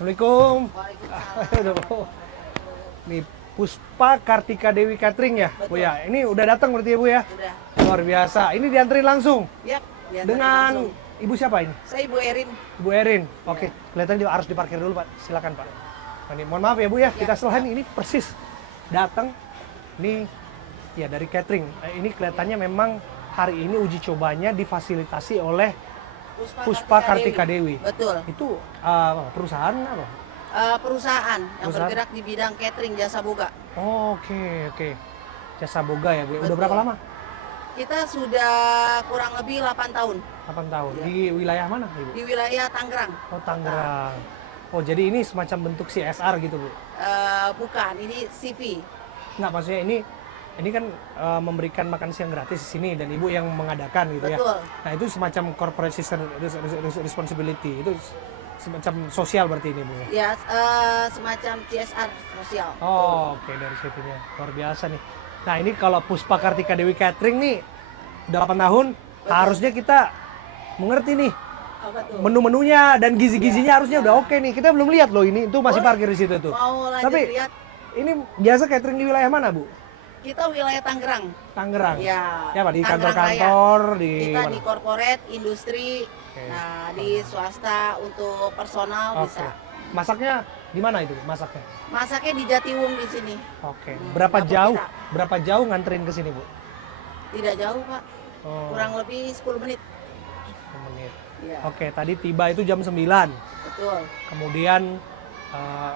Assalamualaikum. Waalaikumsalam. Aduh. Nih Puspa Kartika Dewi Catering ya, Bu Betul. ya. Ini udah datang berarti ya, Bu ya. Udah. Luar biasa. Ini dianterin langsung Yap, diantarin dengan langsung. Ibu siapa ini? Saya Ibu Erin. Ibu Erin. Oke, kelihatannya dia harus diparkir dulu, Pak. Silakan, Pak. Nah, ini, mohon maaf ya, Bu ya. Kita selain ini persis datang ini ya dari catering. Ini kelihatannya memang hari ini uji cobanya difasilitasi oleh Puspa Kartika Dewi. Betul. Itu perusahaan apa? Perusahaan yang Perusahaan? bergerak di bidang catering jasa boga. Oke. Jasa boga ya, Bu. Udah Betul. berapa lama? Kita sudah kurang lebih 8 tahun 8 tahun. Ya. Di wilayah mana, Ibu? di wilayah Tangerang. Oh, Tangerang. Oh, jadi ini semacam bentuk CSR gitu, Bu. Bukan, ini CV. Nggak, maksudnya ini kan memberikan makan siang gratis di sini dan Ibu yang mengadakan gitu ya. Betul. Nah, itu semacam corporate responsibility. Itu semacam sosial berarti ini, Bu. Ya, semacam CSR sosial. Oh, oke, dari CV-nya. Luar biasa nih. Nah, ini kalau Puspa Kartika Dewi Catering nih udah 8 tahun, harusnya kita mengerti nih Apa tuh? menu-menunya dan gizi-gizinya harusnya udah oke nih. Kita belum lihat loh ini, itu masih Boleh. parkir di situ tuh. Mau lanjut Tapi lihat? ini biasa catering di wilayah mana, Bu? Kita wilayah Tangerang. Tangerang. Ya. Ya, Pak, di Tangerang kantor-kantor, Raya. di Kita mana? di corporate, industri, Oke. nah di swasta untuk personal Oke. bisa. Masaknya di mana itu, Bu, masaknya? Masaknya di Jatiwung di sini. Oke. Hmm, Berapa dapur jauh? kita. Berapa jauh nganterin ke sini, Bu? Tidak jauh, Pak. Oh, Kurang lebih 10 menit. 10 menit. Ya, Oke, tadi tiba itu jam 9. betul. Kemudian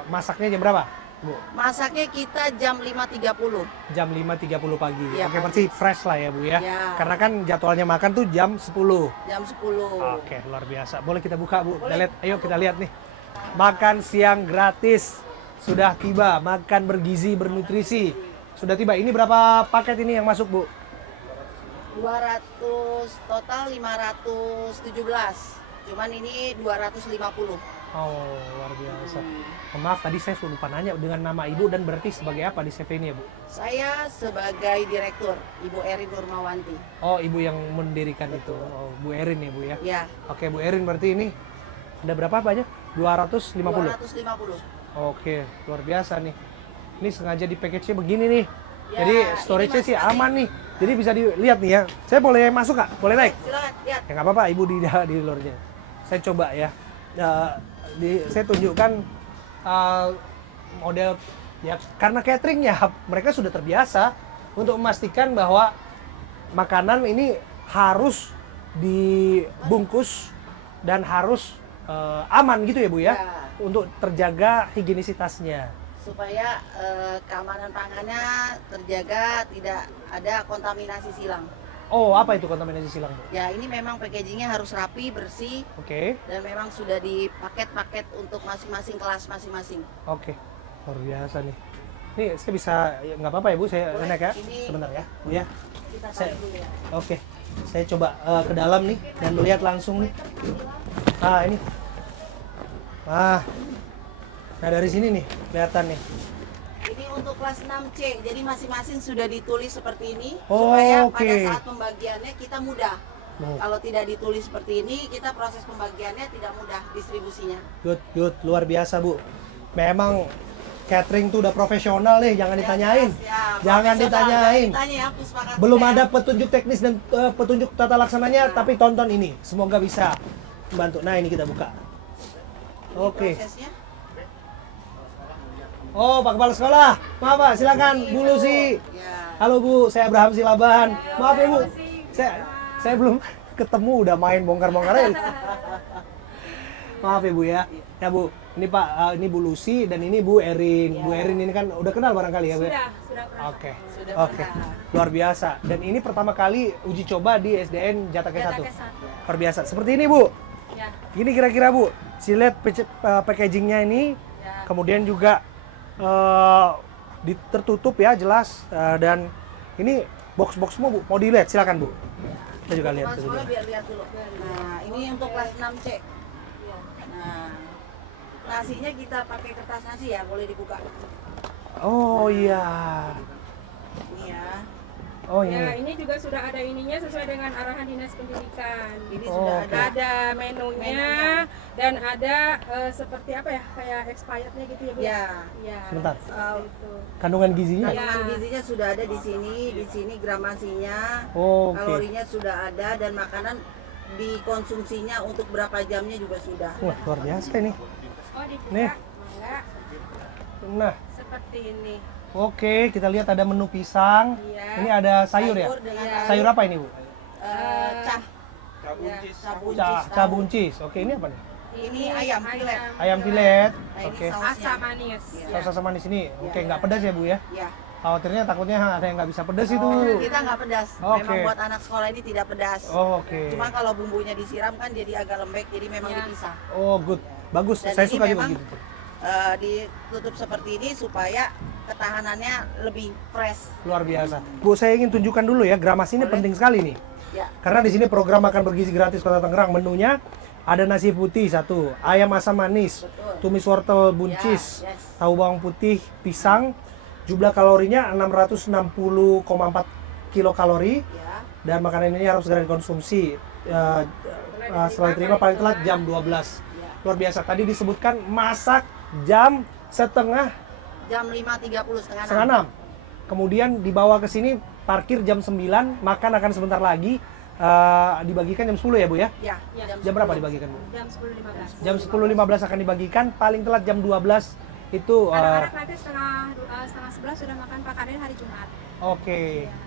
masaknya jam berapa, Bu? Masaknya kita jam 5.30. Jam 5.30 pagi. Iya, Oke, pagi. berarti fresh lah ya, Bu ya. Ya. Karena kan jadwalnya makan tuh jam 10. Jam 10. Oke, luar biasa. Boleh kita buka, Bu? Kita Boleh. lihat. Ayo kita lihat nih. Makan siang gratis sudah tiba. Makan bergizi, bernutrisi sudah tiba. Ini berapa paket ini yang masuk, Bu? 200 total 517. Cuman ini 250. Oh, luar biasa. Maaf, tadi saya lupa nanya dengan nama Ibu dan berarti sebagai apa di CV ini ya, Bu? Saya sebagai direktur, Ibu Erin Nurmawanti. Oh, Ibu yang mendirikan itu. Oh, Bu Erin ya, Bu ya. Ya, Oke, Bu Erin berarti ini ada berapa banyak? 250. 250. Oke, luar biasa nih. Ini sengaja di package-nya begini nih. Ya, Jadi ini storage-nya sih masih- aman nih. Jadi bisa dilihat nih ya. Saya boleh masuk nggak? Boleh naik? Silakan, lihat. Ya nggak apa-apa, Ibu di luarnya. Saya coba ya. Saya tunjukkan model ya, karena catering ya mereka sudah terbiasa untuk memastikan bahwa makanan ini harus dibungkus dan harus aman gitu ya, Bu ya, Ya. untuk terjaga higienisitasnya. Supaya keamanan pangannya terjaga, tidak ada kontaminasi silang. Oh, apa itu kontaminasi silang, Bu? Ya, ini memang packagingnya harus rapi, bersih, Oke, dan memang sudah dipaket-paket untuk masing-masing kelas masing-masing. oke, luar biasa nih. Nih saya bisa, ya, nggak apa-apa ya, Bu, saya Boleh. naik ya, Ini- sebentar ya, Bu ya. Kita Saya- taruh dulu ya. Oke, saya coba ke dalam nih dan melihat langsung nih. Ah, ini. Nah dari sini nih kelihatan nih. Ini untuk kelas 6C, jadi masing-masing sudah ditulis seperti ini Oh, supaya oke. pada saat pembagiannya kita mudah. Oh, Kalau tidak ditulis seperti ini, kita proses pembagiannya tidak mudah distribusinya. good, luar biasa, Bu. Memang catering tuh udah profesional nih, jangan ditanyain. Ya, Jangan profesional. ditanyain. Ditanya ya, Puspa Kartika Belum ya. ada petunjuk teknis dan petunjuk tata laksananya, tapi tonton ini. Semoga bisa membantu. Nah, ini kita buka. Ini Oke. prosesnya. Oh, Pak Kepala Sekolah. Maaf, Pak, silakan Bu Lucy. Ya. Halo Bu, saya Abraham Silaban. Maaf ya Bu, saya belum ketemu udah main bongkar-bongkar aja. Maaf ya Bu ya. Ya Bu, ini Pak, ini Bu Lucy dan ini Bu Erin. Bu Erin ini kan udah kenal barangkali ya Bu? Sudah pernah. Oke. Sudah Oke. pernah. Luar biasa. Dan ini pertama kali uji coba di SDN Jatake 1. Jatake 1. Luar biasa. Seperti ini Bu. Ya. Gini kira-kira Bu. Lihat packagingnya ini. Ya. Kemudian juga tertutup ya jelas, dan ini box-box semua Bu, mau dilihat silakan Bu. Kita juga lihat. Teman sekolah biar lihat dulu. Nah, ini untuk kelas 6C. Nah, nasinya kita pakai kertas nasi ya, boleh dibuka. Oh iya, Ini ya. Oh ini. Ya, ini juga sudah ada ininya sesuai dengan arahan Dinas Pendidikan. Ini Oh, sudah oke. ada. Ada menunya dan ada seperti apa ya, kayak expirednya gitu ya Bu? Ya. Ya. Sebentar. seperti itu. Kandungan gizinya? Iya. Kandungan gizinya sudah ada di sini gramasinya, Oh, oke. kalorinya sudah ada dan makanan dikonsumsinya untuk berapa jamnya juga sudah. Wah, luar biasa ini. Oh, dibuka. Nih. Mangga. Nah, Seperti ini. oke, kita lihat ada menu pisang. Iya. Ini ada sayur ya? dengan Iya. Sayur apa ini, Bu? cah, Buncis. Cah buncis. Oke, ini apa nih? Ini ayam filet. Ayam filet. Nah, ini Oke. sausnya. Asam manis. Iya. Saus asam manis ini. Oke, Iya. nggak pedas ya, Bu ya? Ya. Khawatirnya takutnya ada yang nggak bisa pedas itu. Kita nggak pedas. Oke. Memang buat anak sekolah ini tidak pedas. Oh, oke. Cuma kalau bumbunya disiram kan jadi agak lembek, jadi memang Ya. dipisah. Oh, good. Bagus. Dan Saya ini suka juga memang, gitu. Ditutup seperti ini supaya ketahanannya lebih fresh. Luar biasa. Bu, saya ingin tunjukkan dulu ya, gramasi ini Boleh. penting sekali nih. Ya. Karena di sini program makan bergizi gratis Kota Tangerang, menunya ada nasi putih satu, ayam asam manis, Betul. tumis wortel buncis, Ya, yes. tahu bawang putih, pisang. Jumlah kalorinya 660,4 kilokalori Ya. dan makanan ini harus segera dikonsumsi. Setelah diterima paling telat jam 12. Ya. Luar biasa. Tadi disebutkan masak jam setengah Jam 5.30 setengah setengah 6. Kemudian dibawa ke sini, parkir jam 9, makan akan sebentar lagi. Dibagikan jam 10 ya, Bu ya? Ya. Ya. Jam berapa 10. dibagikan, Bu? Jam 10.15. Jam 10.15 akan dibagikan, paling telat jam 12 itu Anak-anak nanti setengah 11 sudah makan pakanin hari Jumat. oke.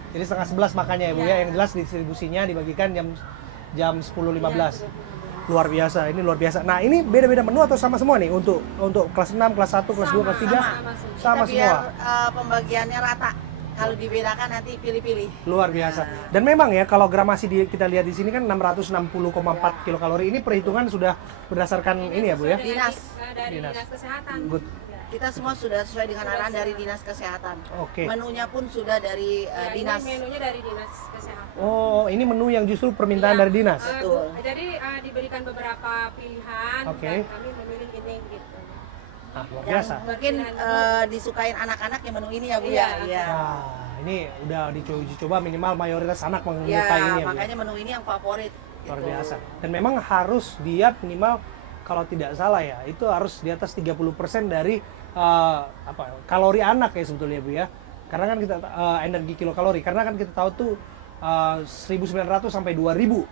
Jadi setengah 11 makannya ya, Bu ya. Ya. Yang jelas distribusinya dibagikan jam 10.15. Iya, Luar biasa, ini luar biasa. Nah, ini beda-beda menu atau sama semua nih untuk kelas 6, kelas 1, kelas 2, kelas 3? Sama semua. Sama Kita biar semua. pembagiannya rata. Kalau dibedakan nanti pilih-pilih. Luar biasa. Dan memang ya kalau gramasi kita lihat di sini kan 660,4 kilokalori. Ini perhitungan sudah berdasarkan ini ya, Bu ya. Dinas. Dari Dinas. Dinas Kesehatan. Good. Ya. Kita semua sudah sesuai dengan arahan dari Dinas Kesehatan. Oke. Menunya pun sudah dari Ya, dinas. Ini menunya dari Dinas Kesehatan. Oh, ini menu yang justru permintaan Iya. dari dinas. Betul. Jadi diberikan beberapa pilihan Oke. dan kami memilih ini gitu. Ah, luar Yang biasa. mungkin disukain anak-anak yang menu ini ya Bu Iya. ya. Iya. Nah, ini udah dicoba minimal mayoritas anak Ya, menyukai ini ya, Bu ya. makanya menu ini yang favorit. Luar gitu. biasa. Dan memang harus dia minimal kalau tidak salah ya, itu harus di atas 30% dari kalori anak ya sebetulnya, Bu ya. Karena kan kita energi kilokalori, karena kan kita tahu tuh 1.900 sampai 2.000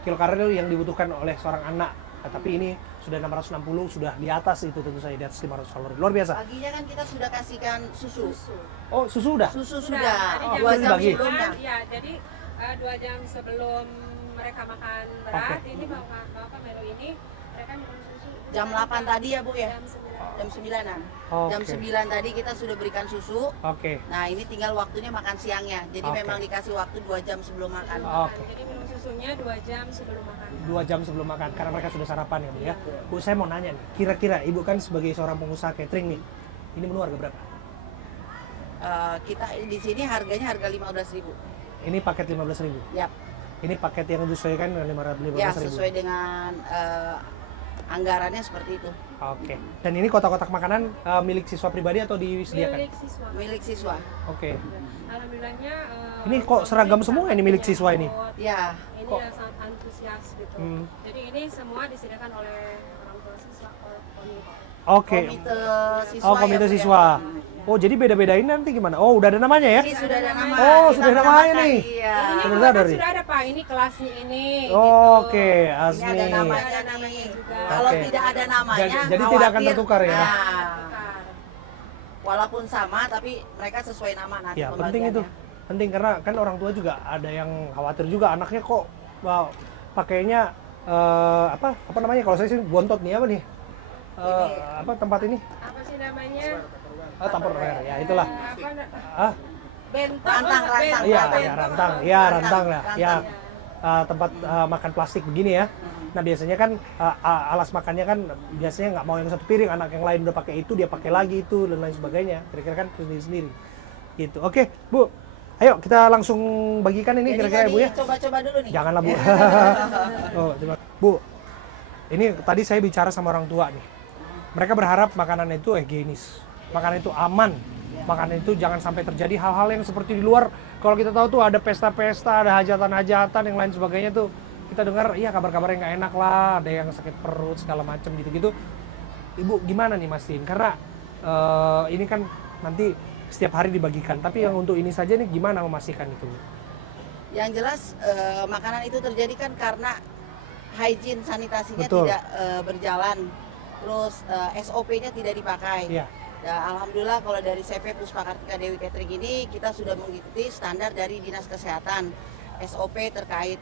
kilokalori yang dibutuhkan oleh seorang anak. Nah, tapi ini sudah 660, sudah di atas itu tentu saja, di atas 500 kalori. Luar biasa. Paginya kan kita sudah kasihkan susu. Oh, susu udah? Susu Sudah, sudah. tadi Oh, jam 2 jam dibagi. sebelumnya. Ya, jadi 2 jam sebelum mereka makan berat, Oke. ini menu ini mereka minum susu. Jam 8 tadi ya Bu ya. Jam 9. Jam 9-an. Oke. Jam 9 tadi kita sudah berikan susu. Oke. Nah, ini tinggal waktunya makan siangnya. Jadi Oke. memang dikasih waktu 2 jam sebelum makan. Oke. Jadi minum susunya 2 jam sebelum makan. 2 jam sebelum makan karena mereka sudah sarapan ya, Bu ya. Bu, saya mau nanya nih, kira-kira Ibu kan sebagai seorang pengusaha catering nih, ini menu harga berapa? Kita di sini harganya harga 15.000. Ini paket 15.000. Yap. Ini paket yang disesuaikan dengan 15.000. Ya, sesuai dengan anggarannya seperti itu. Oke. Dan ini kotak-kotak makanan milik siswa pribadi atau disediakan? Milik siswa. Milik siswa. Oke. Alhamdulillahnya Ini kok seragam semua ini milik siswa ini? Ya. Ini Kok? yang sangat antusias gitu. Hmm. Jadi ini semua disediakan oleh orang tua siswa komite. Oke. Komite siswa. Oh, ya, komite Bu, ya. siswa. Oh, jadi beda-bedain nanti gimana? Oh, udah ada namanya ya? Ini sudah ada nama. Oh, Kita sudah ada namanya menamakan, nih. Iya. Ini Sudah juga ada kan nih? sudah ada Pak, ini kelasnya ini. Oke, Ini Azmi. ada namanya Ada nih. namanya juga. Kalau Oke. tidak ada namanya, Jadi tidak akan khawatir. tertukar ya? Nah, Bukan. walaupun sama tapi mereka sesuai nama nanti Ya, penting itu. pembagiannya. Penting karena kan orang tua juga ada yang khawatir juga anaknya kok pakainya apa namanya kalau saya sih bontot nih apa nih? Apa tempat ini? Apa sih namanya? Tupperware. Ya, itulah. Apa Ah, bentang. Rantang, rantang. iya, Rantang. ya rantang. Ya, rantang lah. Ya, Rantang. tempat makan plastik begini ya. Nah, biasanya kan alas makannya kan biasanya nggak mau yang satu piring, anak yang lain udah pakai itu, dia pakai lagi itu dan lain sebagainya. Kira-kira kan sendiri-sendiri. Gitu. Oke, Bu. Ayo kita langsung bagikan ini Jadi kira-kira ya, Bu ya. coba-coba dulu nih. Janganlah, Bu. Oh, Bu, ini tadi saya bicara sama orang tua nih. Mereka berharap makanan itu higienis, makanan itu aman, makanan itu jangan sampai terjadi hal-hal yang seperti di luar. Kalau kita tahu tuh ada pesta-pesta, ada hajatan-hajatan yang lain sebagainya tuh, kita dengar iya kabar-kabar yang nggak enak lah, ada yang sakit perut segala macam gitu-gitu. Ibu gimana nih mastiin? Karena ini kan nanti setiap hari dibagikan, tapi yang untuk ini saja nih gimana memastikan itu? Yang jelas makanan itu terjadi kan karena hygiene sanitasinya Betul. tidak berjalan, terus SOP-nya tidak dipakai. Iya. Ya, alhamdulillah kalau dari CV Puspa Kartika Dewi Catering ini kita sudah mengikuti standar dari Dinas Kesehatan. SOP terkait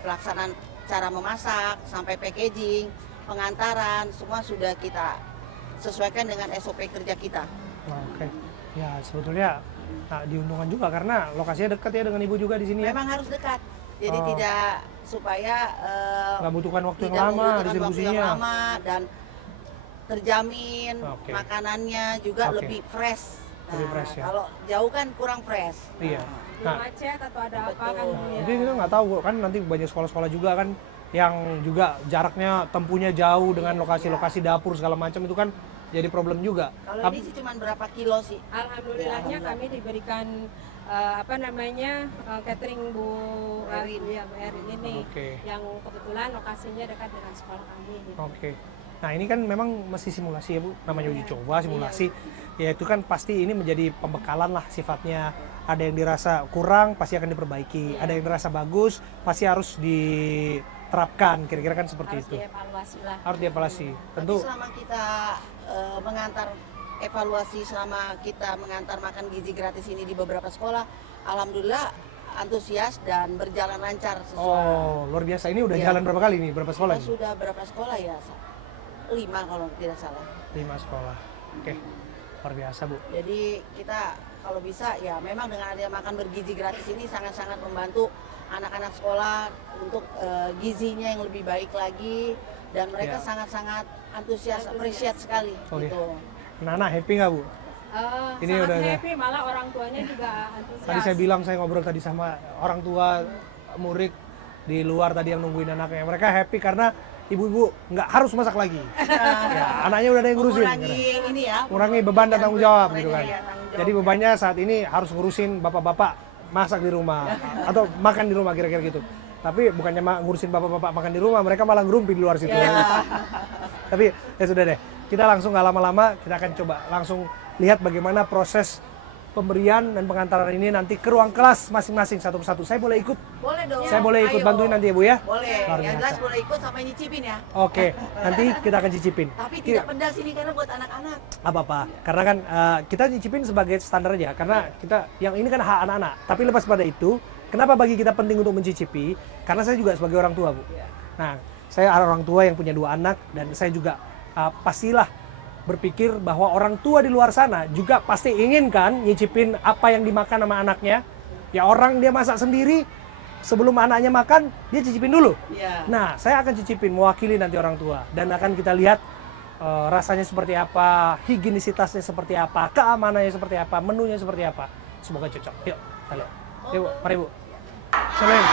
pelaksanaan cara memasak sampai packaging, pengantaran, semua sudah kita sesuaikan dengan SOP kerja kita. Oke. Ya sebetulnya diuntungkan juga karena lokasinya dekat ya dengan ibu juga di sini ya. Memang harus dekat, jadi tidak supaya Nggak butuhkan waktu yang tidak lama membutuhkan waktu distribusinya. yang lama dan terjamin Oke. makanannya juga Oke. lebih fresh. Lebih fresh ya. Kalau jauh kan kurang fresh. Iya. Belum Nah, macet atau ada apa kan Betul. Bu, ya. jadi kita nggak tahu kan nanti banyak sekolah-sekolah juga kan yang juga jaraknya tempuhnya jauh dengan lokasi-lokasi dapur segala macam itu kan jadi problem juga. Kalau Tapi ini sih cuma berapa kilo sih? Alhamdulillahnya kami diberikan catering Bu Erin. Ya, Bu Erin ini Oke. yang kebetulan lokasinya dekat dengan sekolah kami. Gitu. Oke. Nah ini kan memang mesti simulasi ya Bu, namanya uji coba simulasi. Ya itu kan pasti ini menjadi pembekalan lah sifatnya. Ada yang dirasa kurang pasti akan diperbaiki. Ada yang dirasa bagus pasti harus diterapkan. Kira-kira kan seperti Harus itu. dievaluasi lah. Harus dievaluasi. Tentu. Tapi selama kita mengantar evaluasi, selama kita mengantar makan gizi gratis ini di beberapa sekolah, alhamdulillah antusias dan berjalan lancar sesuai. Oh luar biasa. Ini udah Iya. jalan berapa kali nih? Berapa sekolah? Kita sudah berapa sekolah ya? 5 kalau tidak salah. 5 sekolah. Oke. Luar biasa Bu. Jadi kita kalau bisa ya memang dengan adanya makan bergizi gratis ini sangat-sangat membantu anak-anak sekolah untuk gizinya yang lebih baik lagi, dan mereka Ya. sangat-sangat antusias, appreciate sekali Oh, iya. gitu. Nana happy nggak Bu? Ini Sangat udah- happy, malah orang tuanya juga antusias. Tadi saya bilang, saya ngobrol tadi sama orang tua murid di luar tadi yang nungguin anaknya. Mereka happy karena ibu-ibu nggak harus masak lagi. Ya, anaknya udah ada yang ngurusin. Mengurangi ini ya. Mengurangi beban dan tanggung jawab gitu kan. Ya, tanggung jawab. Jadi bebannya saat ini harus ngurusin bapak-bapak masak di rumah atau makan di rumah kira-kira gitu. Tapi bukannya ngurusin bapak-bapak makan di rumah, mereka malah ngerumpi di luar situ. Tapi ya sudah deh, kita langsung nggak lama-lama, kita akan coba langsung lihat bagaimana proses pemberian dan pengantaran ini nanti ke ruang kelas masing-masing satu persatu. Saya boleh ikut? Boleh dong. Saya boleh ikut Ayo. bantuin nanti ya Bu ya? Boleh. Luar Yang biasa. jelas boleh ikut sampai nyicipin ya. Oke, nanti kita akan cicipin. Tapi tidak pedas ini karena buat anak-anak. Apa-apa, karena kan kita nyicipin sebagai standar aja, karena kita yang ini kan hak anak-anak. Tapi lepas pada itu, kenapa bagi kita penting untuk mencicipi? Karena saya juga sebagai orang tua Bu. Nah, saya orang tua yang punya 2 anak dan saya juga pastilah berpikir bahwa orang tua di luar sana juga pasti ingin kan nyicipin apa yang dimakan sama anaknya. Ya orang dia masak sendiri, sebelum anaknya makan dia cicipin dulu. Iya. Nah, saya akan cicipin mewakili nanti orang tua dan akan kita lihat rasanya seperti apa, higienisitasnya seperti apa, keamanannya seperti apa, menunya seperti apa. Semoga cocok. Yuk, kita lihat. Yuk, Bu. Mari Bu. Assalamualaikum.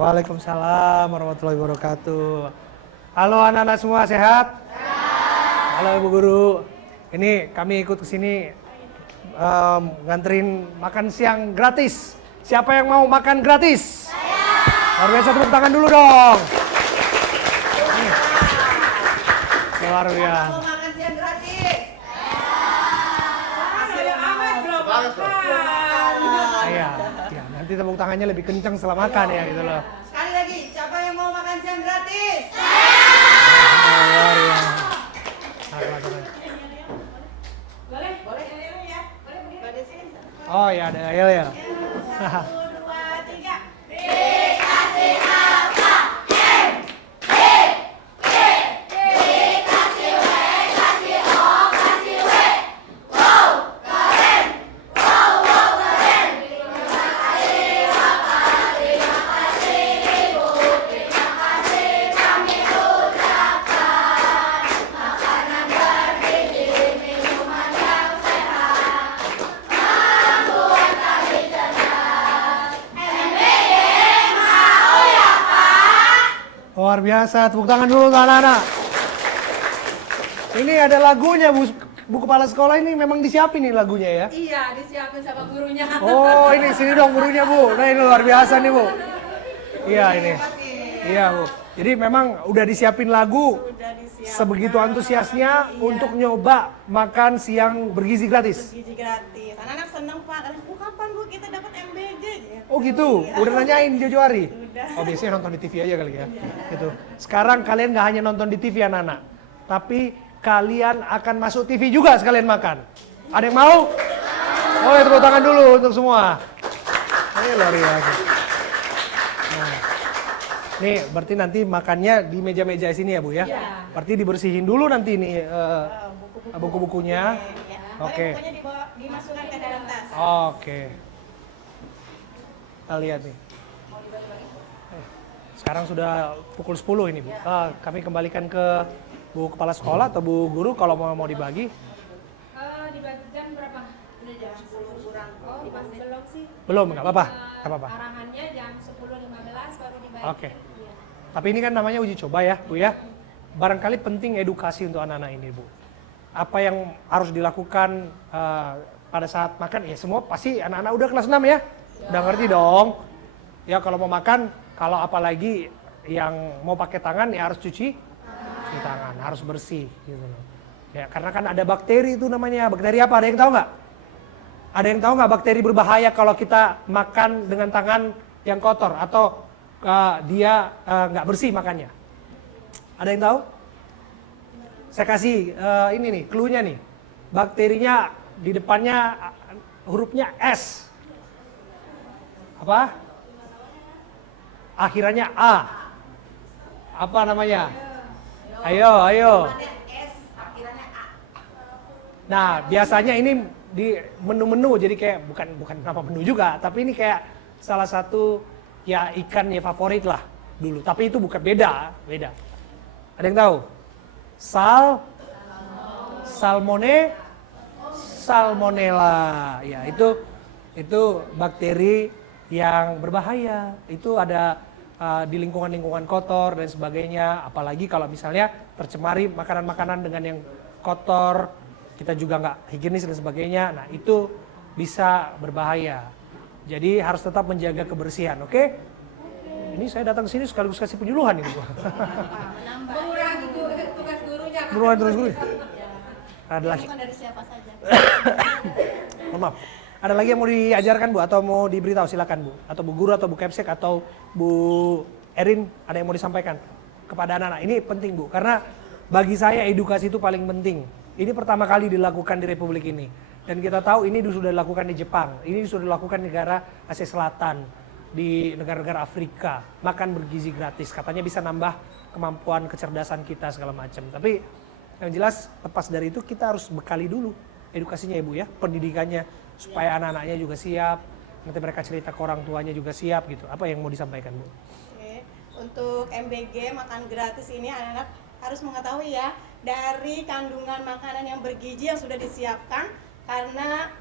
Waalaikumsalam warahmatullahi wabarakatuh. Halo anak-anak semua, sehat? Halo Ibu Guru. Ini kami ikut ke sini nganterin makan siang gratis. Siapa yang mau makan gratis? Luar biasa, tepuk tangan dulu dong. Luar biasa. Mau makan siang gratis. Iya, ya, nanti tepuk tangannya lebih kencang setelah makan ya gitu loh. Sekali lagi, siapa yang mau makan siang gratis? Luar biasa. Boleh? Boleh ya. Boleh pada sini. Oh ya, ada ya. 1, 2, 3. Luar biasa, tepuk tangan dulu untuk anak-anak. Ini ada lagunya, Bu Kepala Sekolah ini memang disiapin nih lagunya ya? Iya, disiapin sama gurunya. Oh, ini sini dong gurunya, Bu. Nah, ini luar biasa nih, Bu. Iya, ini. Iya, Bu. Jadi memang udah disiapin lagu sebegitu antusiasnya untuk nyoba makan siang bergizi gratis. Gizi gratis. Anak-anak seneng Pak, karena kapan Bu kita dapat MBG? Oh gitu, udah nanyain jauh-jauh hari? Oh biasanya nonton di TV aja kali ya. Gitu. Sekarang kalian nggak hanya nonton di TV anak-anak, tapi kalian akan masuk TV juga sekalian makan. Ada yang mau? Oh ya tepuk tangan dulu untuk semua. Ini luar biasa. Nah, nih berarti nanti makannya di meja-meja sini ya Bu ya? Iya. Berarti dibersihin dulu nanti nih buku-bukunya. Ya. Oke. Bukunya dimasukkan ke dalam tas. Oke. Kita lihat nih. Sekarang sudah pukul 10 ini Bu. Kami kembalikan ke Bu Kepala Sekolah atau Bu Guru kalau mau dibagi. Dibagi jam berapa? Ini jam 10 kurang. Oh, belum sih. Belum, nggak apa-apa. Nggak apa-apa. Arahannya jam 10.15 baru dibagi. Oke. Tapi ini kan namanya uji coba ya Bu ya. Barangkali penting edukasi untuk anak-anak ini Bu. Apa yang harus dilakukan pada saat makan? Ya semua pasti anak-anak udah kelas 6 ya. Udah ngerti dong. Ya kalau mau makan, kalau apalagi yang mau pakai tangan ya harus cuci tangan, harus bersih gitu loh. Ya karena kan ada bakteri itu namanya. Bakteri apa? Ada yang tahu nggak? Ada yang tahu nggak bakteri berbahaya kalau kita makan dengan tangan yang kotor atau dia nggak bersih makannya? Ada yang tahu? Saya kasih ini nih, clue-nya nih. Bakterinya di depannya hurufnya S. Apa? Akhirannya A. Apa namanya? Ayo. Nah, biasanya ini di menu-menu jadi kayak bukan nama menu juga, tapi ini kayak salah satu ya ikan ya favorit lah dulu. Tapi itu bukan beda. Ada yang tahu? Salmonella. Ya, itu bakteri yang berbahaya. Itu ada di lingkungan-lingkungan kotor dan sebagainya. Apalagi kalau misalnya tercemari makanan-makanan dengan yang kotor, kita juga nggak higienis dan sebagainya. Nah, itu bisa berbahaya. Jadi harus tetap menjaga kebersihan, oke? Ini saya datang ke sini sekaligus kasih penyuluhan ini, Bu. Mengurangi tugas gurunya. Berulang terus guru. Ada lagi. Bukan dari siapa saja. Mohon maaf. Ada lagi yang mau diajarkan Bu atau mau diberitahu silakan Bu. Atau Bu Guru atau Bu Kepsek atau Bu Erin ada yang mau disampaikan kepada anak-anak. Ini penting Bu karena bagi saya edukasi itu paling penting. Ini pertama kali dilakukan di Republik ini. Dan kita tahu ini sudah dilakukan di Jepang. Ini sudah dilakukan di negara Asia Selatan. Di negara-negara Afrika. Makan bergizi gratis. Katanya bisa nambah kemampuan kecerdasan kita segala macam. Tapi yang jelas lepas dari itu kita harus bekali dulu edukasinya ya Bu ya. Pendidikannya supaya anak-anaknya juga siap. Nanti mereka cerita ke orang tuanya juga siap gitu. Apa yang mau disampaikan Bu? Oke. Untuk MBG makan gratis ini anak-anak harus mengetahui ya dari kandungan makanan yang bergizi yang sudah disiapkan karena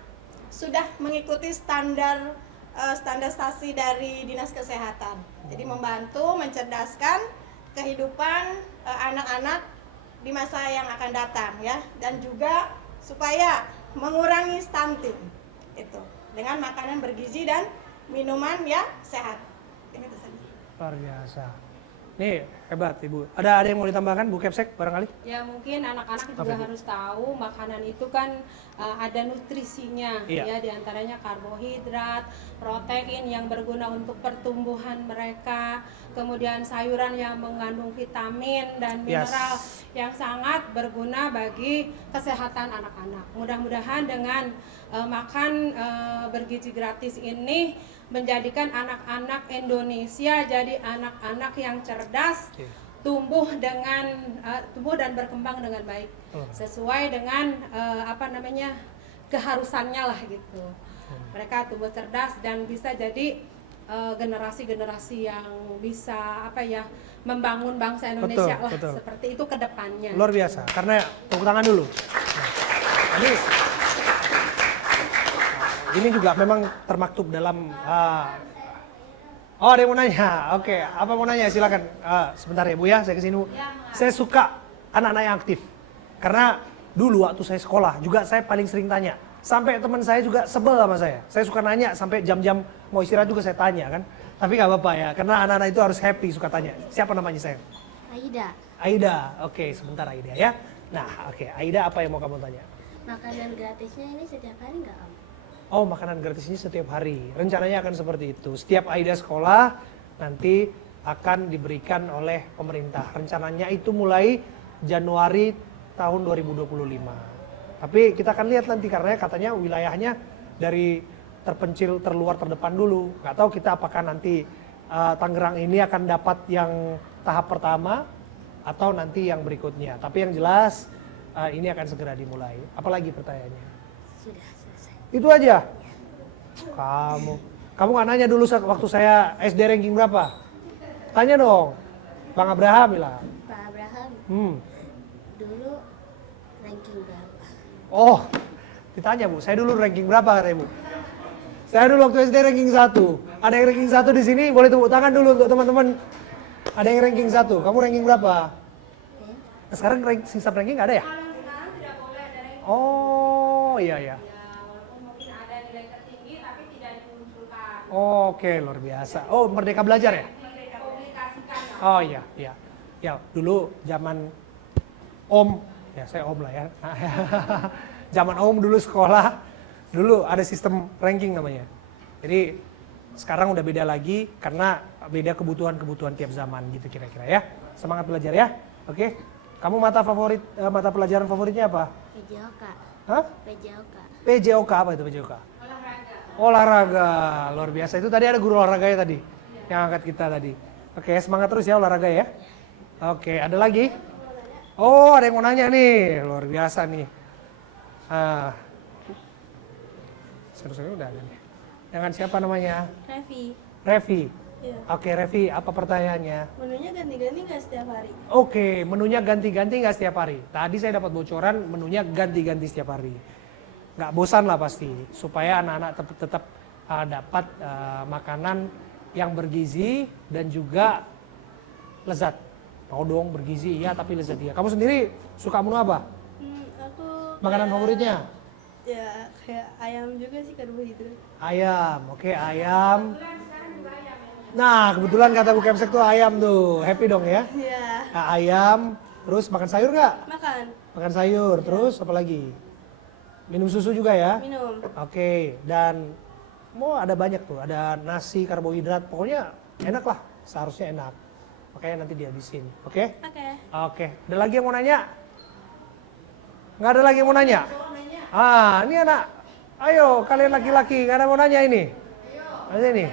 sudah mengikuti standarisasi dari Dinas Kesehatan. Jadi membantu mencerdaskan kehidupan anak-anak di masa yang akan datang ya dan juga supaya mengurangi stunting itu dengan makanan bergizi dan minuman yang sehat. Itu saja. Luar biasa. Nih hebat Ibu. Ada yang mau ditambahkan Bu Kepsek barangkali? Ya mungkin anak-anak juga harus tahu makanan itu kan ada nutrisinya ya diantaranya karbohidrat, protein yang berguna untuk pertumbuhan mereka, kemudian sayuran yang mengandung vitamin dan mineral yang sangat berguna bagi kesehatan anak-anak. Mudah-mudahan dengan makan bergizi gratis ini menjadikan anak-anak Indonesia jadi anak-anak yang cerdas, tumbuh dan berkembang dengan baik sesuai dengan keharusannya lah gitu. Mereka tumbuh cerdas dan bisa jadi generasi-generasi yang bisa membangun bangsa Indonesia betul. Seperti itu ke depannya. Luar biasa. Karena tepuk tangan dulu. Nah, ini juga memang termaktub dalam Oh, ada yang mau nanya. Oke, apa mau nanya? Silakan. Sebentar ya Bu ya, saya kesini. Saya suka anak-anak yang aktif. Karena dulu waktu saya sekolah juga saya paling sering tanya. Sampai teman saya juga sebel sama saya. Saya suka nanya sampai jam-jam mau istirahat juga saya tanya kan. Tapi nggak apa-apa ya, karena anak-anak itu harus happy suka tanya. Siapa namanya saya? Aida. Aida. Oke, sebentar Aida ya. Nah, oke. Aida, apa yang mau kamu tanya? Makanan gratisnya ini setiap hari nggak, Om? Oh, makanan gratisnya setiap hari. Rencananya akan seperti itu. Setiap Aida sekolah nanti akan diberikan oleh pemerintah. Rencananya itu mulai Januari tahun 2025. Tapi kita akan lihat nanti karena katanya wilayahnya dari terpencil terluar terdepan dulu. Nggak tahu kita apakah nanti Tangerang ini akan dapat yang tahap pertama atau nanti yang berikutnya. Tapi yang jelas ini akan segera dimulai. Apalagi pertanyaannya? Sudah selesai. Itu aja. Kamu nggak nanya dulu waktu saya SD ranking berapa? Tanya dong. Bang Abraham bilang. Pak Abraham, dulu ranking berapa? Oh, ditanya Bu. Saya dulu ranking berapa katanya Bu? Saya dulu waktu SD ranking 1. Ada yang ranking 1 di sini? Boleh tepuk tangan dulu untuk teman-teman. Ada yang ranking 1. Kamu ranking berapa? Sekarang sistem ranking nggak ada ya? Kalau sekarang tidak boleh ada ranking. Oh, iya. Ya, walaupun mungkin ada nilai tertinggi tapi tidak dimunculkan. Oke, luar biasa. Oh, Merdeka Belajar ya? Publikasikan. Oh iya. Ya, dulu zaman Om, ya saya Om lah ya. Zaman Om dulu sekolah, dulu ada sistem ranking namanya. Jadi sekarang udah beda lagi karena beda kebutuhan-kebutuhan tiap zaman gitu kira-kira ya. Semangat belajar ya. Oke. Kamu mata pelajaran favoritnya apa? PJOK. Hah? PJOK. PJOK apa itu PJOK? Olahraga. Luar biasa. Itu tadi ada guru olahraganya tadi. Yang angkat kita tadi. Oke, semangat terus ya olahraga ya. Oke, ada lagi? Oh, ada yang mau nanya nih. Luar biasa nih. Seru-seru udah ada nih. Dengan siapa namanya? Revi. Iya. Oke, Revi, apa pertanyaannya? Menunya ganti-ganti nggak setiap hari? Oke, menunya ganti-ganti nggak setiap hari? Tadi saya dapat bocoran menunya ganti-ganti setiap hari. Nggak bosan lah pasti, supaya anak-anak tetap dapat makanan yang bergizi dan juga lezat. Mau dong bergizi iya tapi lezat iya. Kamu sendiri suka menu apa? Aku Makanan favoritnya? ya kayak ayam juga sih, karbohidrat. Ayam, oke ayam. Nah kebetulan kata Bu Kemsek tuh ayam tuh, happy dong ya? Iya. Nah, ayam, terus makan sayur nggak? Makan, Makan sayur, terus apa lagi? Minum susu juga ya? minum. Oke, dan mau ada banyak tuh, ada nasi, karbohidrat, pokoknya enak lah, seharusnya enak. Makanya nanti dihabisin, oke? Oke. Oke, ada lagi yang mau nanya? Nggak ada lagi yang mau nanya? Ini anak, ayo kalian laki-laki, nggak ada yang mau nanya ini? Ayo. Ini.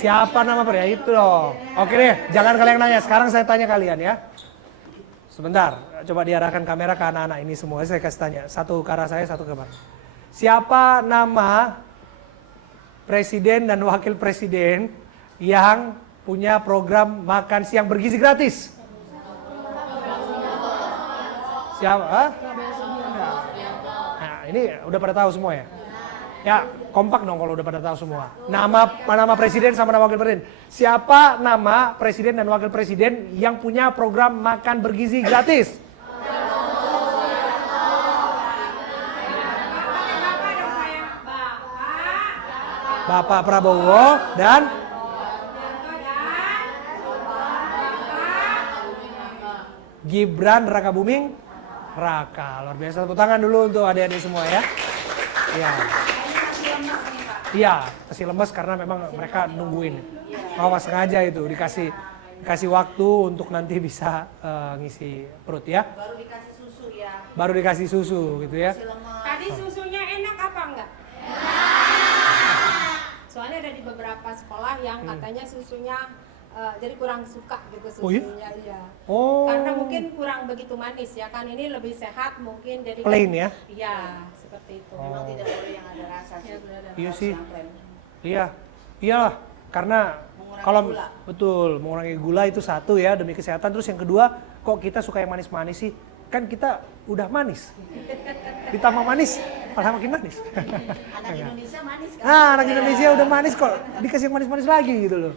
Siapa nama pria itu loh? Oke deh, jangan kalian nanya. Sekarang saya tanya kalian ya. Sebentar, coba diarahkan kamera ke anak-anak ini semua. Saya kasih tanya, satu ke arah saya, satu ke mana. Siapa nama presiden dan wakil presiden yang punya program makan siang bergizi gratis? Siapa? Nah, ini udah pada tahu semua ya? Ya, kompak dong kalau udah pada tahu semua. Nama presiden sama nama wakil presiden. Siapa nama presiden dan wakil presiden yang punya program makan bergizi gratis? Bapak Prabowo dan Gibran Raka Buming Raka. Luar biasa, tepuk tangan dulu untuk adik-adik semua ya. Iya. Iya, kasih lemes karena memang mereka nungguin. Mau sengaja itu dikasih waktu untuk nanti bisa ngisi perut ya. Baru dikasih susu ya. Baru dikasih susu gitu ya. Kasih lemak. Tadi susunya enak apa enggak? Soalnya ada di beberapa sekolah yang katanya susunya jadi kurang suka gitu Oh iya? susunya, iya. Oh. Karena mungkin kurang begitu manis ya kan, ini lebih sehat mungkin jadi Plain ya? Iya, seperti itu. Memang tidak boleh yang ada rasa sih. Iya sih. Yang plain. Iya. Iyalah, karena Mengurangi kalau gula. betul mengurangi gula itu satu ya demi kesehatan. Terus yang kedua, kok kita suka yang manis-manis sih? Kan kita udah manis. Ditambah manis malah makin manis. Anak Indonesia manis kan? Nah, anak Indonesia udah manis kok, dikasih yang manis-manis lagi gitu loh.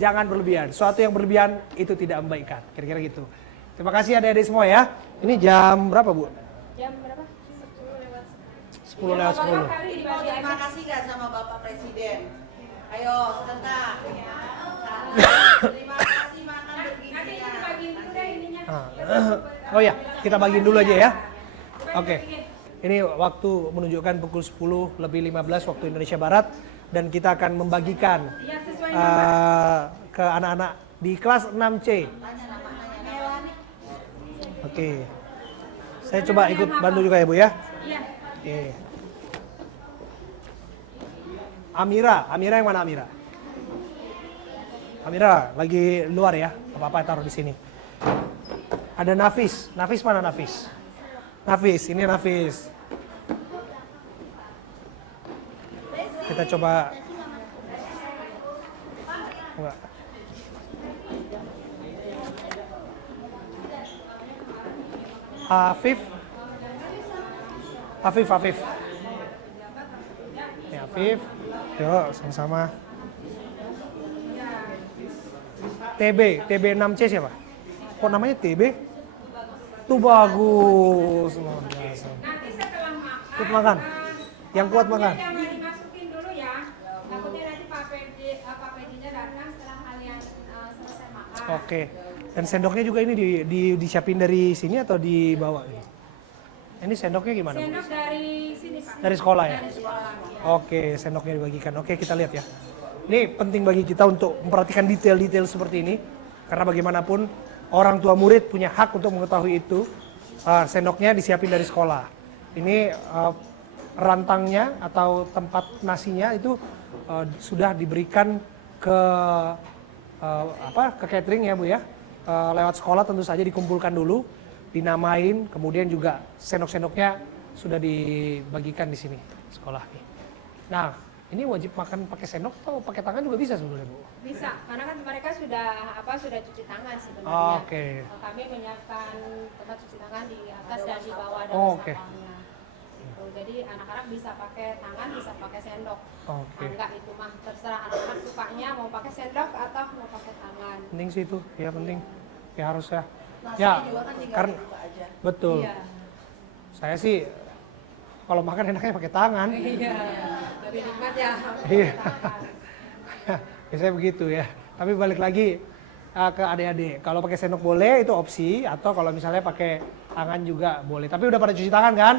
Jangan berlebihan, suatu yang berlebihan itu tidak membaikkan, kira-kira gitu. Terima kasih adik-adik semua ya. Ini jam berapa Bu? Jam berapa? 10 lewat 10. Terima kasih gak sama Bapak Presiden? Ayo, sebentar. Terima kasih makan begini Nanti ya. kita bagiin dulu deh ininya. Oh ya, kita bagiin dulu aja ya. Oke. Ini waktu menunjukkan pukul 10 lebih 15 waktu Indonesia Barat dan kita akan membagikan Iya, sesuai ke anak-anak di kelas 6C. Oke. Saya coba ikut bantu juga ya Bu ya. Iya. Oke. Amira yang mana Amira? Amira lagi luar ya, apa-apa taruh di sini. Ada Nafis mana Nafis? Ini Nafis. Kita coba. Enggak. Afif. Ya, Afif. Yuk, sama-sama. TB 6C siapa? Kok namanya TB? Tuh bagus, luar biasa. Nanti setelah makan. Kuat makan. Yang kuat makan. Jangan dimasukin dulu ya. Takutnya nanti Pak PJ-nya datang setelah kalian selesai makan. Oke. Dan sendoknya juga ini disiapin dari sini atau dibawa? Ini sendoknya gimana? Bu? Sendok dari sini Pak. Dari sekolah ya? Dari sekolah. Oke, sendoknya dibagikan. Oke, kita lihat ya. Ini penting bagi kita untuk memperhatikan detail-detail seperti ini. Karena bagaimanapun orang tua murid punya hak untuk mengetahui itu. Sendoknya disiapin dari sekolah. Ini rantangnya atau tempat nasinya itu sudah diberikan ke ke catering ya Bu ya. Lewat sekolah tentu saja dikumpulkan dulu, dinamain, kemudian juga sendok-sendoknya sudah dibagikan di sini sekolah nih. Nah, ini wajib makan pakai sendok atau pakai tangan juga bisa sebenarnya Bu? Bisa, karena kan mereka sudah cuci tangan sebenarnya. Oh, oke. Kami menyiapkan tempat cuci tangan di atas dan di bawah ada Oh, oke. sampahnya. Gitu. Jadi anak-anak bisa pakai tangan, bisa pakai sendok. Oke. Enggak itu mah terserah anak-anak sukanya mau pakai sendok atau mau pakai tangan. Penting sih itu, ya penting. Ya harus ya. Nasinya Ya, juga kan tinggal karena dibuka aja. betul. Iya. Saya sih kalau makan enaknya pakai tangan. Iya. Lebih nikmat ya. Iya. Biasanya begitu ya. Tapi balik lagi ke adik-adik. Kalau pakai sendok boleh itu opsi, atau kalau misalnya pakai tangan juga boleh. Tapi udah pada cuci tangan kan?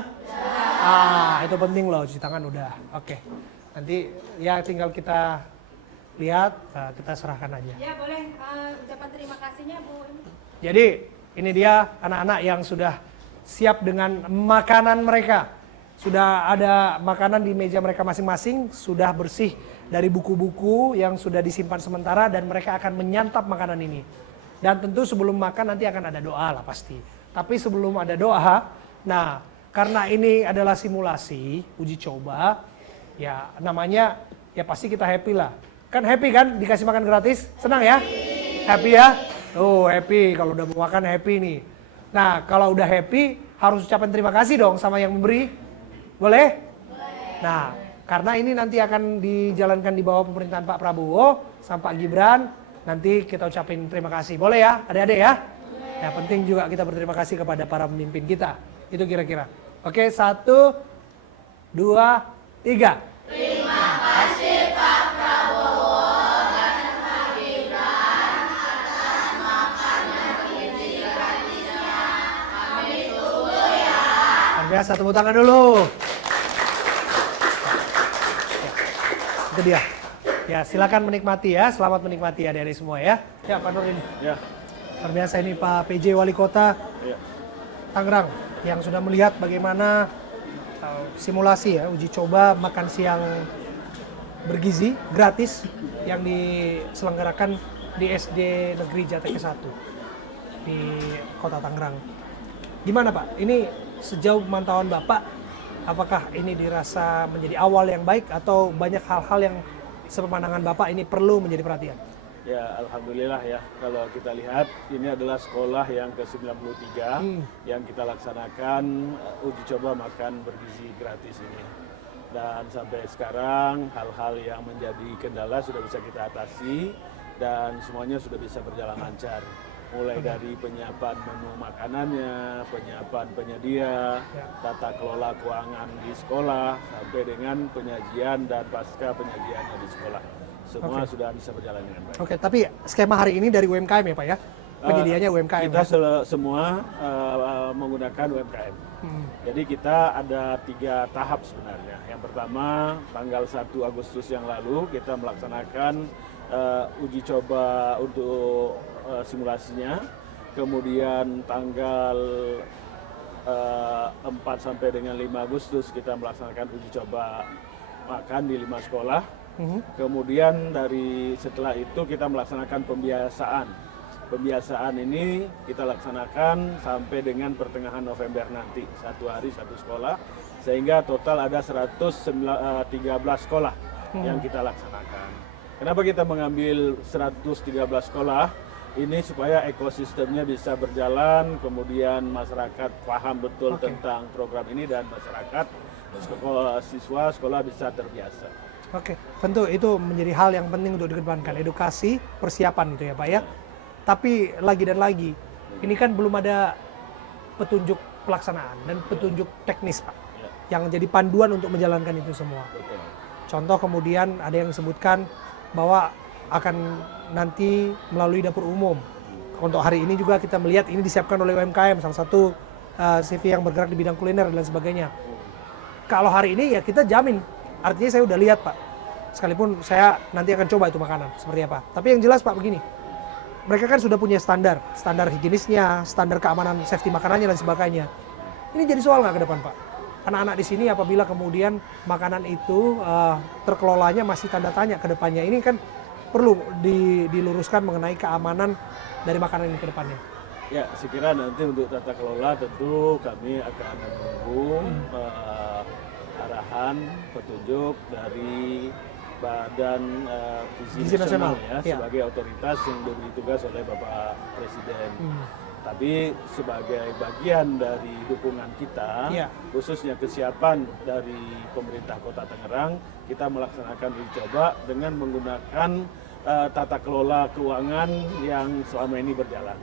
Itu penting loh, cuci tangan udah. Oke. Nanti ya tinggal kita lihat, kita serahkan aja. Ya boleh ucapan terima kasihnya Bu. Jadi ini dia anak-anak yang sudah siap dengan makanan mereka. Sudah ada makanan di meja mereka masing-masing, sudah bersih dari buku-buku yang sudah disimpan sementara dan mereka akan menyantap makanan ini. Dan tentu sebelum makan nanti akan ada doa lah pasti. Tapi sebelum ada doa, nah karena ini adalah simulasi, uji coba, ya namanya ya pasti kita happy lah. Kan happy kan dikasih makan gratis? Senang ya? Happy ya? Tuh happy, kalau udah mau makan happy nih. Nah kalau udah happy harus ucapkan terima kasih dong sama yang memberi. Boleh? Nah karena ini nanti akan dijalankan di bawah pemerintahan Pak Prabowo sama Pak Gibran. Nanti kita ucapin terima kasih. Boleh ya adik-adik ya? Ya penting juga kita berterima kasih kepada para pemimpin kita. Itu kira-kira. Oke 1, 2, 3. Biasa tepuk tangan dulu. Ya, itu dia. Ya silakan menikmati ya. Selamat menikmati adik-adik semua ya. Ya Pak Nurdin. Ya. Luar biasa ini Pak PJ Wali Kota Ya. Tangerang yang sudah melihat bagaimana simulasi ya uji coba makan siang bergizi gratis yang diselenggarakan di SD Negeri Jateke 1 di Kota Tangerang. Gimana Pak? Ini sejauh pemantauan Bapak, apakah ini dirasa menjadi awal yang baik atau banyak hal-hal yang sepemandangan Bapak ini perlu menjadi perhatian? Ya, alhamdulillah ya. Kalau kita lihat ini adalah sekolah yang ke-93 yang kita laksanakan uji coba makan bergizi gratis ini. Dan sampai sekarang hal-hal yang menjadi kendala sudah bisa kita atasi dan semuanya sudah bisa berjalan lancar. Mulai dari penyiapan menu makanannya, penyiapan penyedia, tata kelola keuangan di sekolah, sampai dengan penyajian dan pasca penyajiannya di sekolah. Semua sudah bisa berjalan dengan baik. Oke, tapi skema hari ini dari UMKM ya Pak ya? Penyediaannya UMKM Kita ya? semua menggunakan UMKM. Jadi kita ada 3 tahap sebenarnya. Yang pertama, tanggal 1 Agustus yang lalu kita melaksanakan uji coba untuk simulasinya. Kemudian tanggal 4 sampai dengan 5 Agustus kita melaksanakan uji coba makan di 5 sekolah. Kemudian setelah itu kita melaksanakan pembiasaan. Pembiasaan ini kita laksanakan sampai dengan pertengahan November nanti, 1 hari 1 sekolah, sehingga total ada 113 sekolah yang kita laksanakan. Kenapa kita mengambil 113 sekolah? Ini supaya ekosistemnya bisa berjalan, kemudian masyarakat paham betul tentang program ini dan masyarakat, siswa sekolah bisa terbiasa. Oke, tentu itu menjadi hal yang penting untuk dikedepankan, edukasi, persiapan gitu ya Pak ya. Tapi lagi dan lagi, ini kan belum ada petunjuk pelaksanaan dan petunjuk teknis Pak, yang jadi panduan untuk menjalankan itu semua. Betul. Contoh kemudian ada yang disebutkan bahwa akan nanti melalui dapur umum. Untuk hari ini juga kita melihat ini disiapkan oleh UMKM, salah satu CV yang bergerak di bidang kuliner dan sebagainya. Kalau hari ini ya kita jamin, artinya saya udah lihat Pak, sekalipun saya nanti akan coba itu makanan seperti apa. Tapi yang jelas Pak begini, mereka kan sudah punya standar higienisnya, standar keamanan safety makanannya dan sebagainya. Ini jadi soal nggak ke depan Pak? Anak-anak di sini apabila kemudian makanan itu terkelolanya masih tanda tanya ke depannya, ini kan perlu diluruskan mengenai keamanan dari makanan ini ke depannya. Ya, saya kira nanti untuk tata kelola tentu kami akan menunggu arahan, petunjuk dari Badan Gizi Nasional ya, sebagai otoritas yang diberi tugas oleh Bapak Presiden. Tapi sebagai bagian dari dukungan kita, khususnya kesiapan dari pemerintah Kota Tangerang, kita melaksanakan uji coba dengan menggunakan tata kelola keuangan yang selama ini berjalan,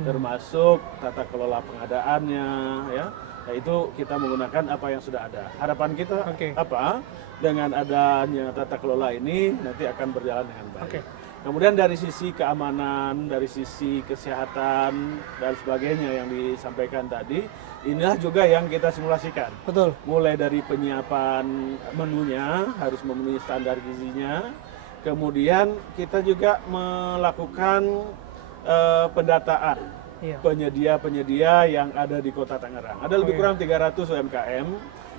termasuk tata kelola pengadaannya, ya. Nah, itu kita menggunakan apa yang sudah ada. Harapan kita apa? Dengan adanya tata kelola ini nanti akan berjalan dengan baik. Kemudian dari sisi keamanan, dari sisi kesehatan dan sebagainya yang disampaikan tadi, inilah juga yang kita simulasikan. Betul. Mulai dari penyiapan menunya harus memenuhi standar gizinya. Kemudian kita juga melakukan pendataan penyedia-penyedia yang ada di Kota Tangerang. Ada lebih kurang 300 UMKM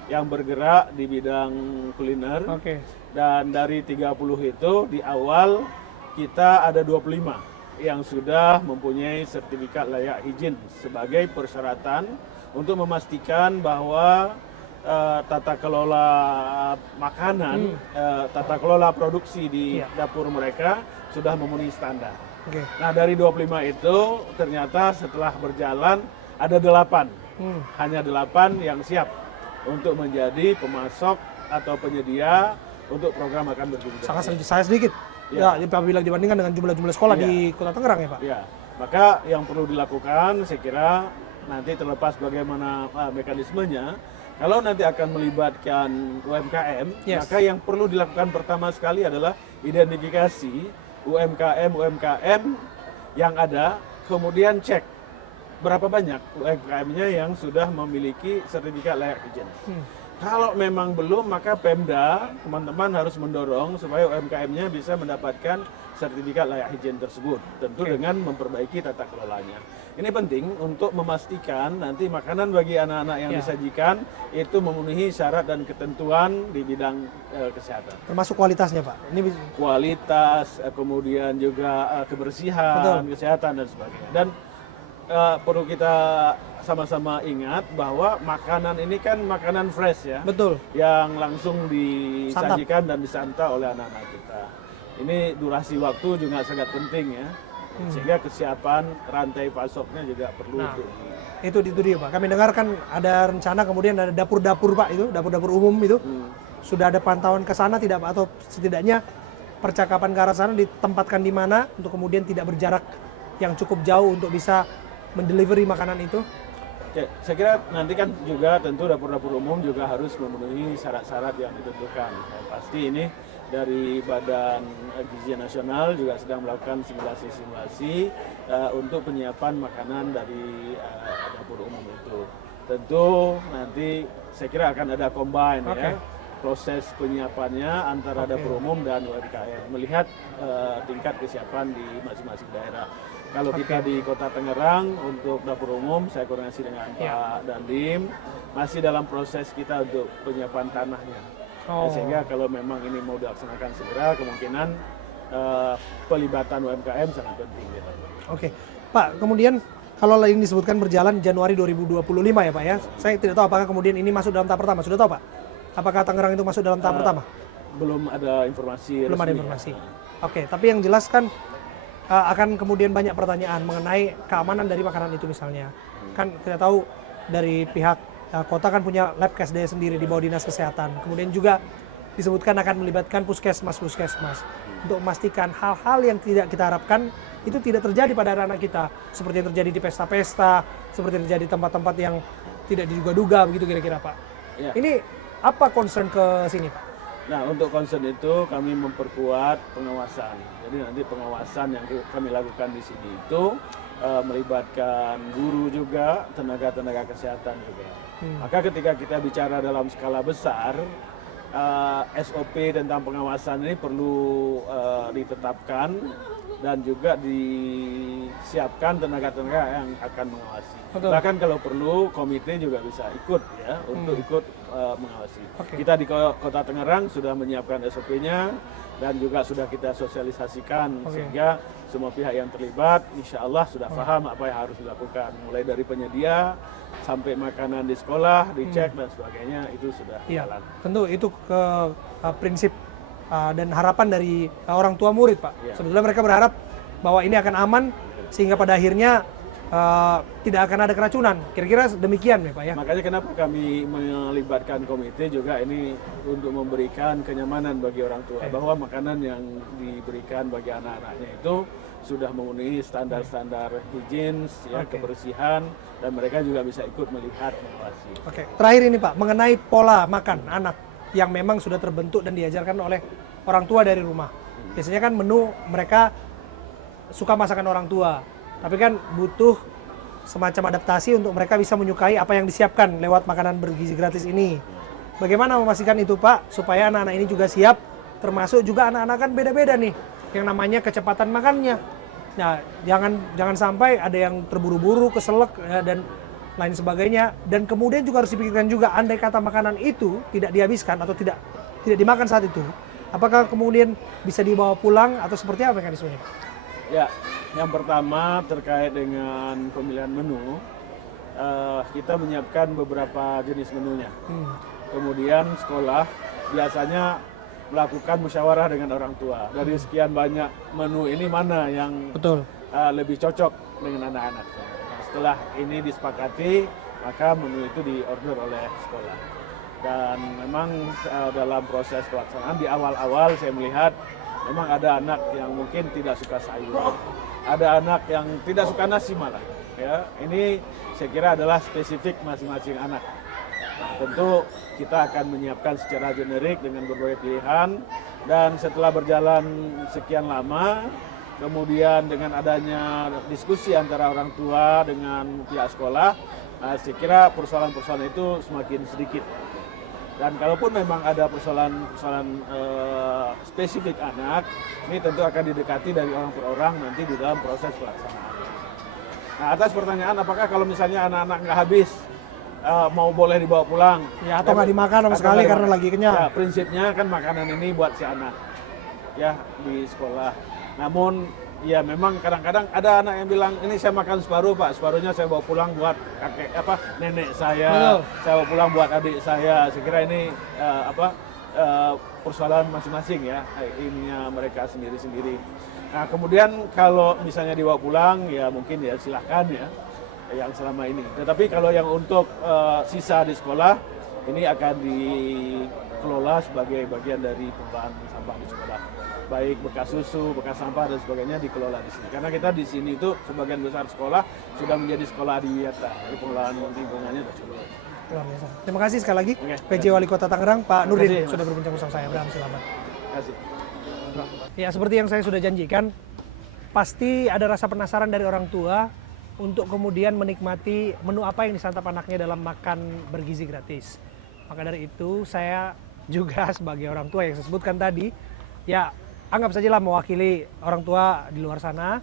yang bergerak di bidang kuliner. Dan dari 30 itu di awal kita ada 25 yang sudah mempunyai sertifikat layak higien sebagai persyaratan untuk memastikan bahwa tata kelola makanan, tata kelola produksi di dapur mereka sudah memenuhi standar. Nah, dari 25 itu ternyata setelah berjalan ada 8. Hanya 8 yang siap untuk menjadi pemasok atau penyedia untuk program makan bergizi. Sangat sedikit. Ya, apabila dibandingkan dengan jumlah sekolah di Kota Tangerang ya Pak. Ya, maka yang perlu dilakukan saya kira nanti terlepas bagaimana mekanismenya, kalau nanti akan melibatkan UMKM, maka yang perlu dilakukan pertama sekali adalah identifikasi UMKM yang ada, kemudian cek berapa banyak UMKM-nya yang sudah memiliki sertifikat layak higien. Kalau memang belum, maka Pemda, teman-teman harus mendorong supaya UMKM-nya bisa mendapatkan sertifikat layak higien tersebut, tentu dengan memperbaiki tata kelolanya. Ini penting untuk memastikan nanti makanan bagi anak-anak yang disajikan itu memenuhi syarat dan ketentuan di bidang kesehatan. Termasuk kualitasnya Pak? Ini kualitas, kemudian juga kebersihan, kesehatan dan sebagainya. Dan perlu kita sama-sama ingat bahwa makanan ini kan makanan fresh ya. Betul. Yang langsung disajikan dan disantap oleh anak-anak kita. ini durasi waktu juga sangat penting ya. Sehingga kesiapan rantai pasoknya juga perlu. Nah, itu dia Pak. Kami dengar kan ada rencana kemudian ada dapur-dapur Pak, itu dapur-dapur umum itu. Sudah ada pantauan ke sana tidak Pak? Atau setidaknya percakapan ke arah sana ditempatkan di mana untuk kemudian tidak berjarak yang cukup jauh untuk bisa mendelivery makanan itu? Oke, saya kira nanti kan juga tentu dapur-dapur umum juga harus memenuhi syarat-syarat yang ditentukan. Pasti ini dari Badan Gizi Nasional juga sedang melakukan simulasi-simulasi untuk penyiapan makanan dari dapur umum itu. Tentu nanti saya kira akan ada combine ya, proses penyiapannya antara dapur umum dan UMKM, melihat tingkat kesiapan di masing-masing daerah. Kalau kita di Kota Tangerang untuk dapur umum, saya koordinasi dengan Pak Dandim, masih dalam proses kita untuk penyiapan tanahnya. Sehingga kalau memang ini mau dilaksanakan segera, kemungkinan pelibatan UMKM sangat penting. Gitu. Oke, Pak. Kemudian kalau yang disebutkan berjalan Januari 2025 ya Pak ya. Saya tidak tahu apakah kemudian ini masuk dalam tahap pertama. Sudah tahu Pak? Apakah Tangerang itu masuk dalam tahap pertama? Belum ada informasi. Belum ada informasi. Oke, tapi yang jelas kan akan kemudian banyak pertanyaan mengenai keamanan dari makanan itu misalnya. Kan kita tahu dari pihak kota kan punya lab KSD sendiri di bawah Dinas Kesehatan. Kemudian juga disebutkan akan melibatkan puskesmas untuk memastikan hal-hal yang tidak kita harapkan itu tidak terjadi pada anak-anak kita. Seperti yang terjadi di pesta-pesta, seperti yang terjadi di tempat-tempat yang tidak diduga-duga begitu kira-kira Pak. Ya. Ini apa concern ke sini Pak? Nah, untuk concern itu kami memperkuat pengawasan. Jadi nanti pengawasan yang kami lakukan di sini itu melibatkan guru juga, tenaga-tenaga kesehatan juga. Maka ketika kita bicara dalam skala besar, SOP tentang pengawasan ini perlu ditetapkan dan juga disiapkan tenaga-tenaga yang akan mengawasi. Betul. Bahkan kalau perlu komite juga bisa ikut ya untuk ikut mengawasi. Kita di Kota Tangerang sudah menyiapkan SOP-nya dan juga sudah kita sosialisasikan sehingga semua pihak yang terlibat insya Allah sudah paham apa yang harus dilakukan, mulai dari penyedia sampai makanan di sekolah dicek dan sebagainya, itu sudah jalan. Tentu itu ke prinsip dan harapan dari orang tua murid Pak. Sebetulnya mereka berharap bahwa ini akan aman sehingga pada akhirnya tidak akan ada keracunan. Kira-kira demikian ya Pak ya. Makanya kenapa kami melibatkan komite juga ini untuk memberikan kenyamanan bagi orang tua bahwa makanan yang diberikan bagi anak-anaknya itu sudah memenuhi standar-standar higienis ya, kebersihan, dan mereka juga bisa ikut melihat, mengawasi. Terakhir ini Pak, mengenai pola makan anak yang memang sudah terbentuk dan diajarkan oleh orang tua dari rumah. Biasanya kan menu mereka suka masakan orang tua, tapi kan butuh semacam adaptasi untuk mereka bisa menyukai apa yang disiapkan lewat makanan bergizi gratis ini. Bagaimana memastikan itu Pak, supaya anak-anak ini juga siap, termasuk juga anak-anak kan beda-beda nih, yang namanya kecepatan makannya. Nah, jangan sampai ada yang terburu-buru, keselak dan lain sebagainya. Dan kemudian juga harus dipikirkan juga, andai kata makanan itu tidak dihabiskan atau tidak dimakan saat itu, apakah kemudian bisa dibawa pulang atau seperti apa mekanismenya? Ya, yang pertama terkait dengan pemilihan menu, kita menyiapkan beberapa jenis menunya. Kemudian sekolah biasanya melakukan musyawarah dengan orang tua. Dari sekian banyak menu ini mana yang lebih cocok dengan anak-anak. Nah, setelah ini disepakati, maka menu itu diorder oleh sekolah. Dan memang dalam proses pelaksanaan di awal-awal saya melihat memang ada anak yang mungkin tidak suka sayur, ada anak yang tidak suka nasi malah. Ya, ini saya kira adalah spesifik masing-masing anak. Nah, tentu kita akan menyiapkan secara generik dengan berbagai pilihan, dan setelah berjalan sekian lama, kemudian dengan adanya diskusi antara orang tua dengan pihak sekolah, saya kira persoalan-persoalan itu semakin sedikit. Dan kalaupun memang ada persoalan-persoalan spesifik anak, ini tentu akan didekati dari orang per orang nanti di dalam proses pelaksanaan. Nah, atas pertanyaan apakah kalau misalnya anak-anak nggak habis, mau boleh dibawa pulang? Ya, atau nggak dimakan sama sekali karena lagi kenyang? Ya, prinsipnya kan makanan ini buat si anak, ya di sekolah. Namun ya memang kadang-kadang ada anak yang bilang, ini saya makan separuh Pak, separuhnya saya bawa pulang buat nenek saya, saya bawa pulang buat adik saya. Saya kira ini persoalan masing-masing ya, ininya mereka sendiri-sendiri. Nah kemudian kalau misalnya dibawa pulang ya mungkin ya silahkan ya yang selama ini. Tetapi kalau yang untuk sisa di sekolah ini akan dikelola sebagai bagian dari pembuangan sampah di sekolah. Baik bekas susu, bekas sampah dan sebagainya dikelola di sini. Karena kita di sini itu sebagian besar sekolah sudah menjadi sekolah adiwiyata, jadi pengelolaan lingkungannya tersebut. Luar biasa. Terima kasih sekali lagi Oke. PJ Wali Kota Tangerang Pak Nurdin kasih, Mas. sudah berbincang bersama saya. Abraham, selamat. Terima kasih. Ya seperti yang saya sudah janjikan, pasti ada rasa penasaran dari orang tua untuk kemudian menikmati menu apa yang disantap anaknya dalam makan bergizi gratis. Maka dari itu saya juga sebagai orang tua yang saya sebutkan tadi, ya anggap sajalah mewakili orang tua di luar sana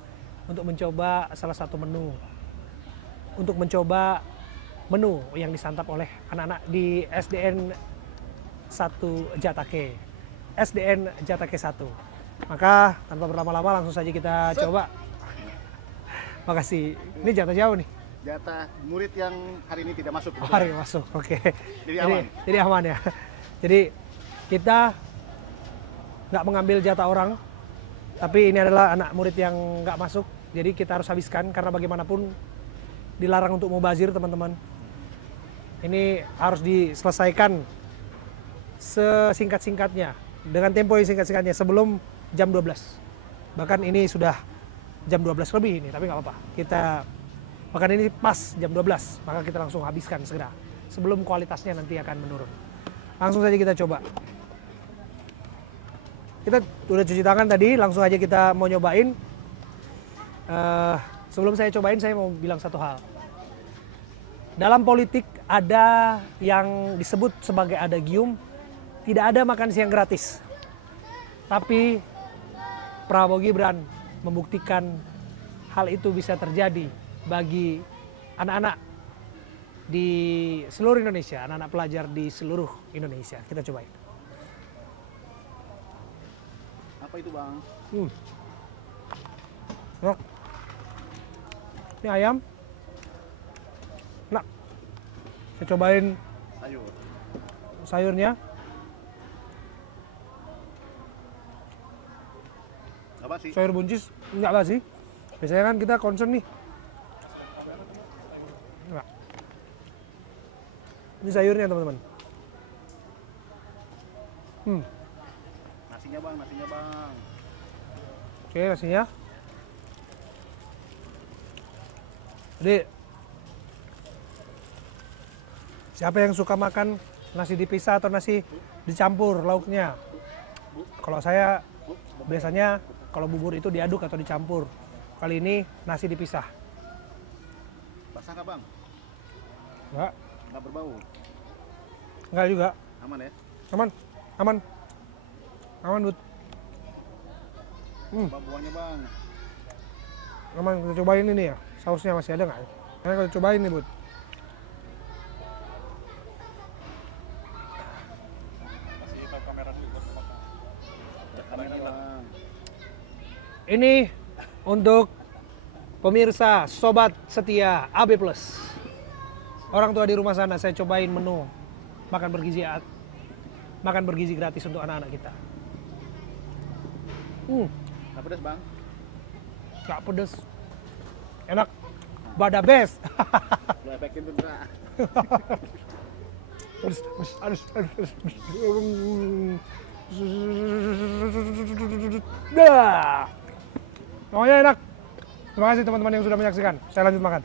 untuk mencoba salah satu menu. Untuk mencoba menu yang disantap oleh anak-anak di SDN 1 Jatake. SDN Jatake 1. Maka tanpa berlama-lama langsung saja kita coba. Makasih. Ini jatah jauh nih. Jatah murid yang hari ini tidak masuk. Oh, hari masuk. Oke. Jadi aman. Jadi aman ya. Jadi kita nggak mengambil jatah orang, tapi ini adalah anak murid yang nggak masuk. Jadi kita harus habiskan karena bagaimanapun dilarang untuk mubazir teman-teman. Ini harus diselesaikan sesingkat-singkatnya dengan tempo yang singkat-singkatnya sebelum jam 12. Bahkan ini sudah jam 12 lebih ini, tapi nggak apa-apa. Kita bahkan ini pas jam 12, maka kita langsung habiskan segera sebelum kualitasnya nanti akan menurun. Langsung saja kita coba. Kita udah cuci tangan tadi, langsung aja kita mau nyobain. Sebelum saya cobain, saya mau bilang satu hal. Dalam politik ada yang disebut sebagai adagium, tidak ada makan siang gratis. Tapi Prabowo Gibran membuktikan hal itu bisa terjadi bagi anak-anak di seluruh Indonesia, anak-anak pelajar di seluruh Indonesia. Kita cobain. Apa itu Bang? Enak. Ini ayam. Enak. Saya cobain Sayur. sayurnya. Apa sih? Sayur buncis enggak lah sih. Biasanya kan kita concern nih. Enggak. Ini sayurnya teman-teman. Nasinya Bang, nasinya Bang. Oke nasinya. Jadi siapa yang suka makan nasi dipisah atau nasi dicampur lauknya? Kalau saya biasanya kalau bubur itu diaduk atau dicampur. Kali ini nasi dipisah. Basah nggak Bang? Enggak, Nggak berbau? enggak juga. Aman ya? Aman, aman. Aman, Bud. Coba buahnya Bang. Aman, kita cobain ini ya. Sausnya masih ada nggak? Nah, kita cobain nih, Bud. Bang. Ini untuk pemirsa, sobat setia AB+. Orang tua di rumah sana, saya cobain menu makan bergizi gratis untuk anak-anak kita. Nggak pedas Bang? Gak pedes. Enak. Bada best. Lo efekin tuh Bang. Dah. Pokoknya enak. Terima kasih teman-teman yang sudah menyaksikan. Saya lanjut makan.